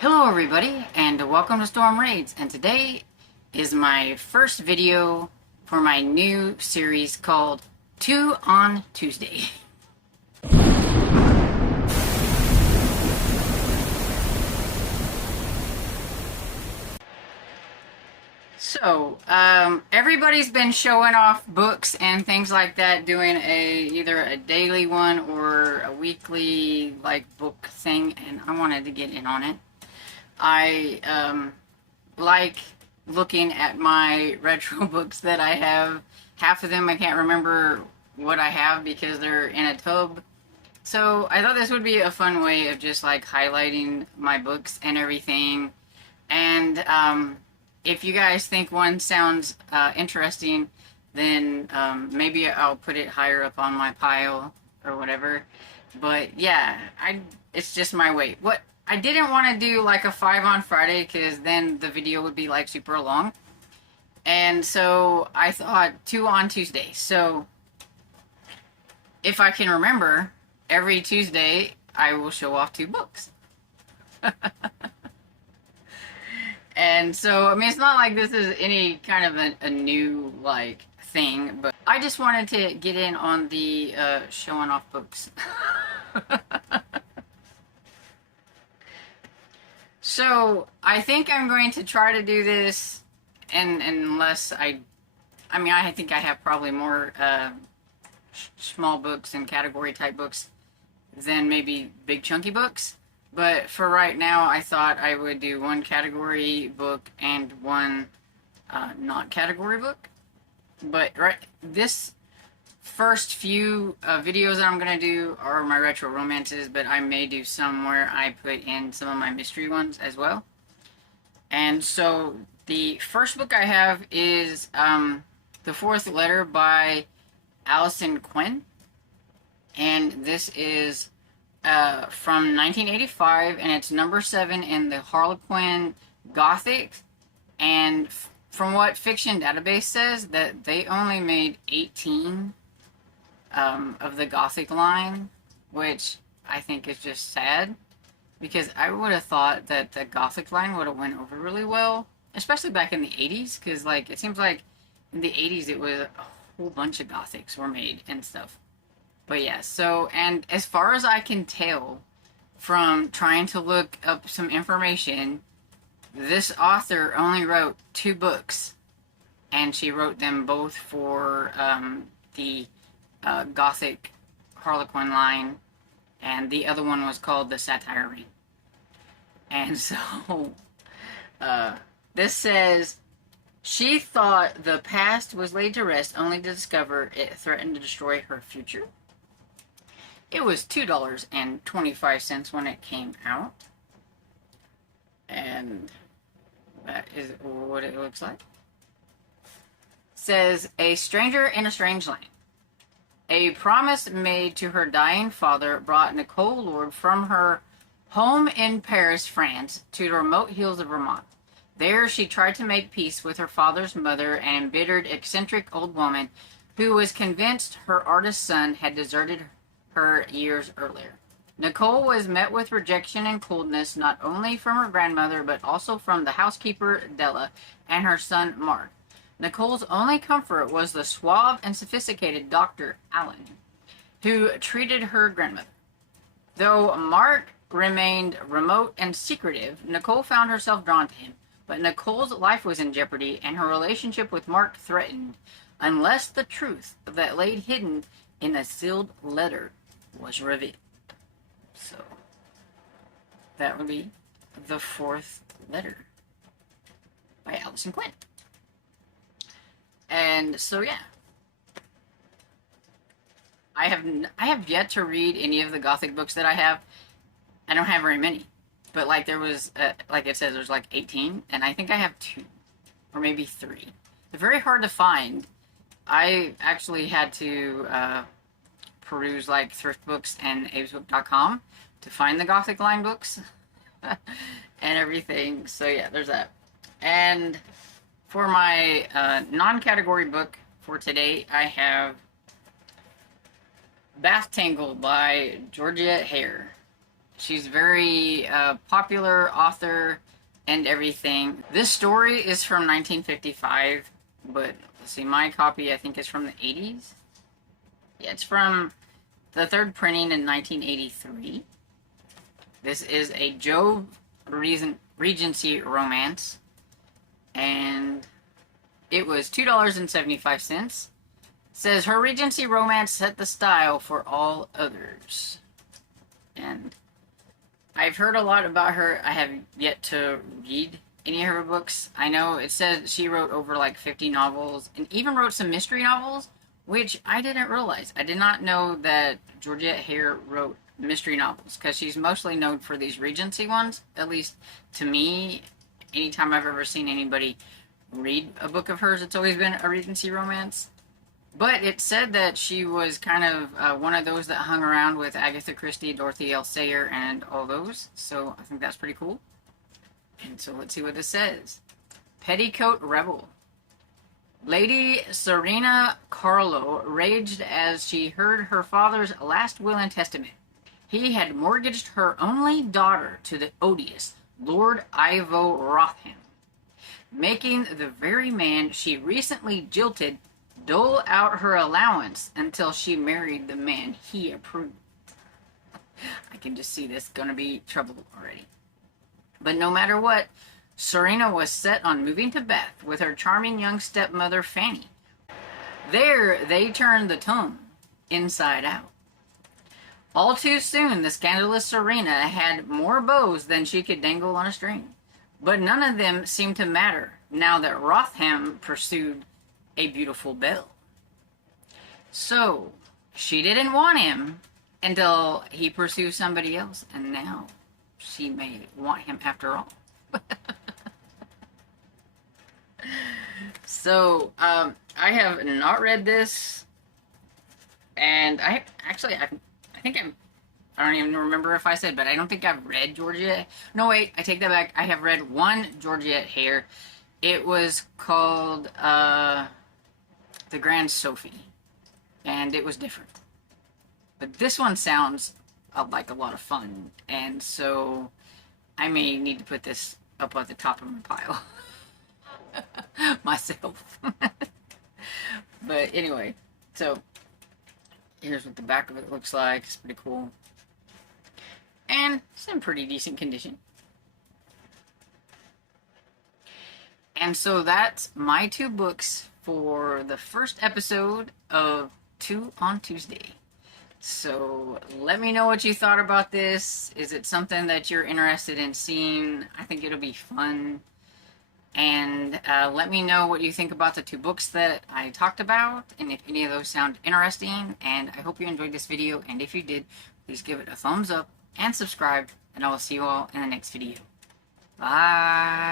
Hello everybody, and welcome to Storm Raids, and today is my first video for my new series called 2 on Tuesday. So, everybody's been showing off books and things like that, doing either a daily one or a weekly, book thing, and I wanted to get in on it. I, like looking at my retro books that I have. Half of them I can't remember what I have because they're in a tub. So I thought this would be a fun way of just highlighting my books and everything. And if you guys think one sounds interesting, then maybe I'll put it higher up on my pile or whatever. But yeah, it's just my way. What I didn't want to do a 5 on Friday because then the video would be super long. And so I thought 2 on Tuesday. So if I can remember, every Tuesday I will show off 2 books. And so, I mean, it's not like this is any kind of a new, thing, but I just wanted to get in on the showing off books. So, I think I'm going to try to do this, and unless I think I have probably more small books and category type books than maybe big chunky books. But for right now, I thought I would do one category book and one not category book. But this first few videos that I'm going to do are my retro romances, but I may do some where I put in some of my mystery ones as well. And so the first book I have is The Fourth Letter by Allison Quinn. And this is from 1985, and it's number 7 in the Harlequin Gothic. And from what Fiction Database says, that they only made 18 of the Gothic line, which I think is just sad, because I would have thought that the Gothic line would have went over really well, especially back in the 80s, because it seems like in the 80s it was a whole bunch of Gothics were made and stuff. But yeah, so, and as far as I can tell from trying to look up some information, this author only wrote 2 books, and she wrote them both for the Gothic Harlequin line, and the other one was called The Satire Ring. And so, this says, she thought the past was laid to rest only to discover it threatened to destroy her future. It was $2.25 when it came out. And that is what it looks like. It says, A stranger in a strange land. A promise made to her dying father brought Nicole Lord from her home in Paris, France, to the remote hills of Vermont. There she tried to make peace with her father's mother, an embittered, eccentric old woman who was convinced her artist son had deserted her years earlier. Nicole was met with rejection and coldness not only from her grandmother but also from the housekeeper Della and her son Mark. Nicole's only comfort was the suave and sophisticated Dr. Allen, who treated her grandmother. Though Mark remained remote and secretive, Nicole found herself drawn to him. But Nicole's life was in jeopardy and her relationship with Mark threatened, unless the truth that lay hidden in a sealed letter was revealed. So, that would be The Fourth Letter by Allison Quinn. And so, yeah. I have yet to read any of the Gothic books that I have. I don't have very many. But, there was, like it says, there's 18, and I think I have 2. Or maybe 3. They're very hard to find. I actually had to peruse thrift books and abesbook.com to find the Gothic line books and everything. So yeah, there's that. And for my non-category book for today, I have Bath Tangle by Georgia Hare. She's very popular author and everything. This story is from 1955, but let's see, my copy I think is from the 80s. Yeah, it's from the third printing in 1983. This is a Jove Regency romance, and it was $2.75. Says her Regency romance set the style for all others. And I've heard a lot about her. I have yet to read any of her books. I know it says she wrote over like 50 novels and even wrote some mystery novels, which I didn't realize. I did not know that Georgette Hare wrote mystery novels, because she's mostly known for these Regency ones. At least to me, anytime I've ever seen anybody read a book of hers, it's always been a Regency romance. But it said that she was kind of one of those that hung around with Agatha Christie, Dorothy L. Sayers, and all those. So I think that's pretty cool. And so let's see what this says. Petticoat Rebel. Lady Serena Carlo raged as she heard her father's last will and testament. He had mortgaged her only daughter to the odious Lord Ivo Rotham, making the very man she recently jilted dole out her allowance until she married the man he approved. I can just see this gonna be trouble already. But no matter what, Serena was set on moving to Bath with her charming young stepmother Fanny. There they turned the tone inside out. All too soon, the scandalous Serena had more bows than she could dangle on a string. But none of them seemed to matter now that Rotham pursued a beautiful belle. So, she didn't want him until he pursued somebody else, and now she may want him after all. So, I have not read this, and I don't even remember if I said, but I don't think I've read Georgette. No, wait, I take that back. I have read one Georgette Hare. It was called, The Grand Sophie, and it was different. But this one sounds like a lot of fun, and so I may need to put this up at the top of my pile myself. But anyway, so here's what the back of it looks like. It's pretty cool, and it's in pretty decent condition. And so that's my two books for the first episode of 2 on Tuesday. So let me know what you thought about this. Is it something that you're interested in seeing? I think it'll be fun. And let me know what you think about the two books that I talked about, and if any of those sound interesting. And I hope you enjoyed this video, and if you did, please give it a thumbs up and subscribe, and I will see you all in the next video. Bye!